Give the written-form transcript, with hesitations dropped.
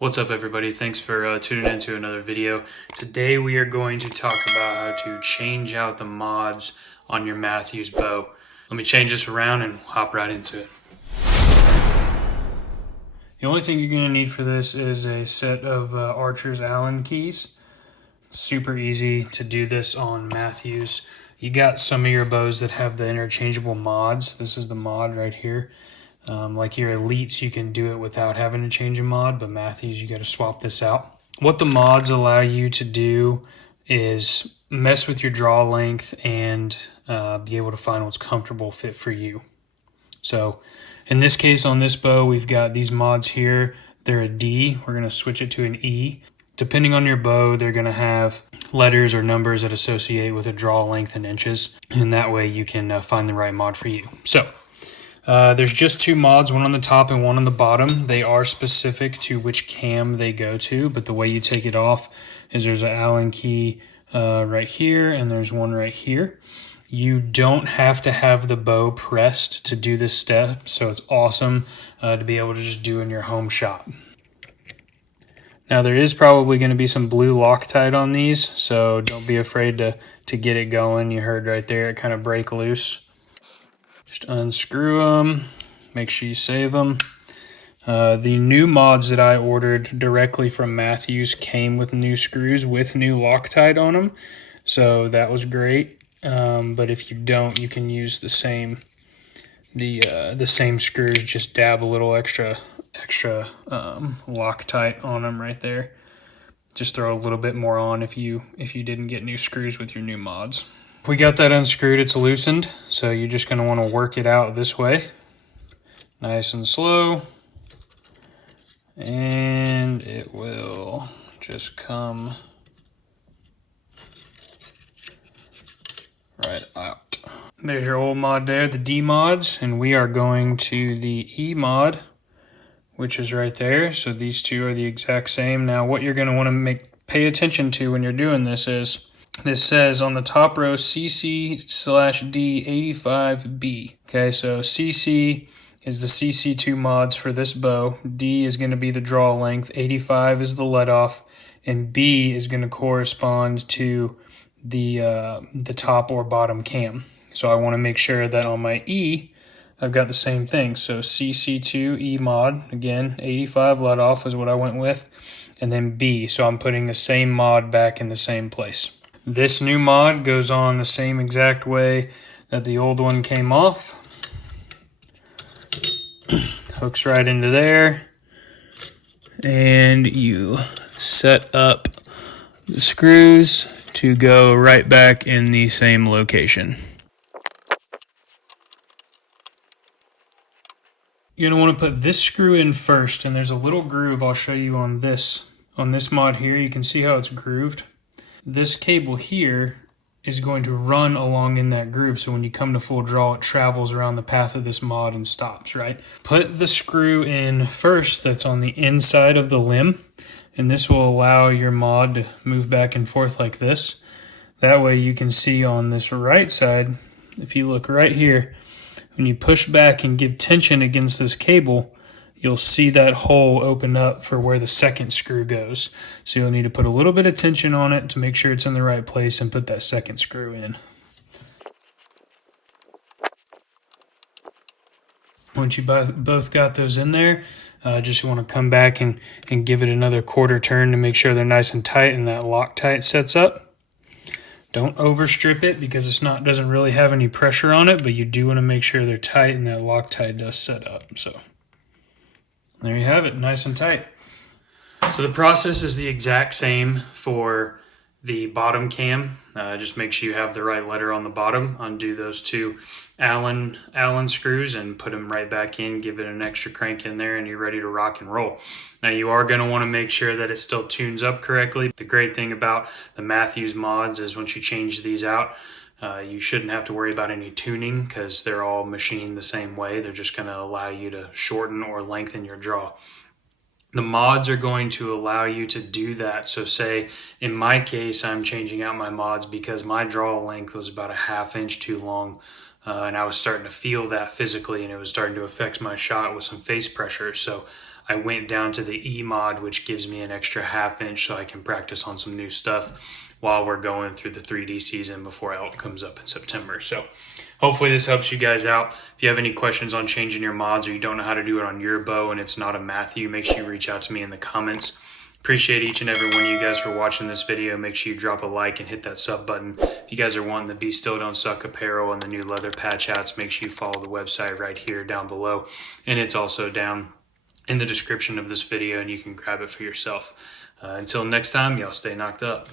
What's up, everybody? Thanks for tuning into another video. Today we are going to talk about how to change out the mods on your Mathews bow. Let me change this around and hop right into it. The only thing you're going to need for this is a set of Archer's Allen keys. Super easy to do this on Mathews. You got some of your bows that have the interchangeable mods. This is the mod right here. Like your Elites, you can do it without having to change a mod, but Mathews, you got to swap this out. What the mods allow you to do is mess with your draw length and be able to find what's comfortable fit for you. So in this case, on this bow, we've got these mods here. They're a D. We're going to switch it to an E. Depending on your bow, they're going to have letters or numbers that associate with a draw length in inches, and that way you can find the right mod for you. So there's just two mods, one on the top and one on the bottom. They are specific to which cam they go to, but the way you take it off is there's an Allen key right here, and there's one right here. You don't have to have the bow pressed to do this step, so it's awesome to be able to just do in your home shop. Now there is probably going to be some blue Loctite on these, so don't be afraid to get it going. You heard right there, it kind of break loose. Just unscrew them, make sure you save them. The new mods that I ordered directly from Mathews came with new screws with new Loctite on them, so that was great. But if you don't, you can use the same screws, just dab a little extra Loctite on them right there. Just throw a little bit more on if you didn't get new screws with your new mods. We got that unscrewed, it's loosened, so you're just going to want to work it out this way. Nice and slow. And it will just come right out. There's your old mod there, the D mods, and we are going to the E mod, which is right there. So these two are the exact same. Now what you're going to want to pay attention to when you're doing this is, this says on the top row CC/D85B. Okay, so CC is the CC2 mods for this bow. D is going to be the draw length. 85 is the let off, and B is going to correspond to the top or bottom cam. So I want to make sure that on my E, I've got the same thing. So CC2 E mod, again, 85 let off is what I went with, and then B. So I'm putting the same mod back in the same place. This new mod goes on the same exact way that the old one came off. Hooks right into there. And you set up the screws to go right back in the same location. You're going to want to put this screw in first, and there's a little groove I'll show you on this mod here. You can see how it's grooved. This cable here is going to run along in that groove, so when you come to full draw, it travels around the path of this mod and stops, right? Put the screw in first that's on the inside of the limb, and this will allow your mod to move back and forth like this. That way you can see on this right side, if you look right here, when you push back and give tension against this cable, you'll see that hole open up for where the second screw goes. So you'll need to put a little bit of tension on it to make sure it's in the right place and put that second screw in. Once you both got those in there, just want to come back and give it another quarter turn to make sure they're nice and tight and that Loctite sets up. Don't overstrip it because doesn't really have any pressure on it, but you do want to make sure they're tight and that Loctite does set up. So there you have it, nice and tight. So the process is the exact same for the bottom cam. Just make sure you have the right letter on the bottom. Undo those two Allen screws and put them right back in. Give it an extra crank in there, and you're ready to rock and roll. Now you are going to want to make sure that it still tunes up correctly. The great thing about the Mathews mods is once you change these out, you shouldn't have to worry about any tuning because they're all machined the same way. They're just going to allow you to shorten or lengthen your draw. The mods are going to allow you to do that. So say in my case, I'm changing out my mods because my draw length was about a ½ inch too long. And I was starting to feel that physically, and it was starting to affect my shot with some face pressure. So I went down to the E mod, which gives me an extra 1/2 inch so I can practice on some new stuff while we're going through the 3D season before elk comes up in September. So hopefully this helps you guys out. If you have any questions on changing your mods or you don't know how to do it on your bow and it's not a Mathew, make sure you reach out to me in the comments. Appreciate each and every one of you guys for watching this video. Make sure you drop a like and hit that sub button. If you guys are wanting the Be Still Don't Suck apparel and the new leather patch hats, make sure you follow the website right here down below. And it's also down in the description of this video and you can grab it for yourself. Until next time, y'all stay knocked up.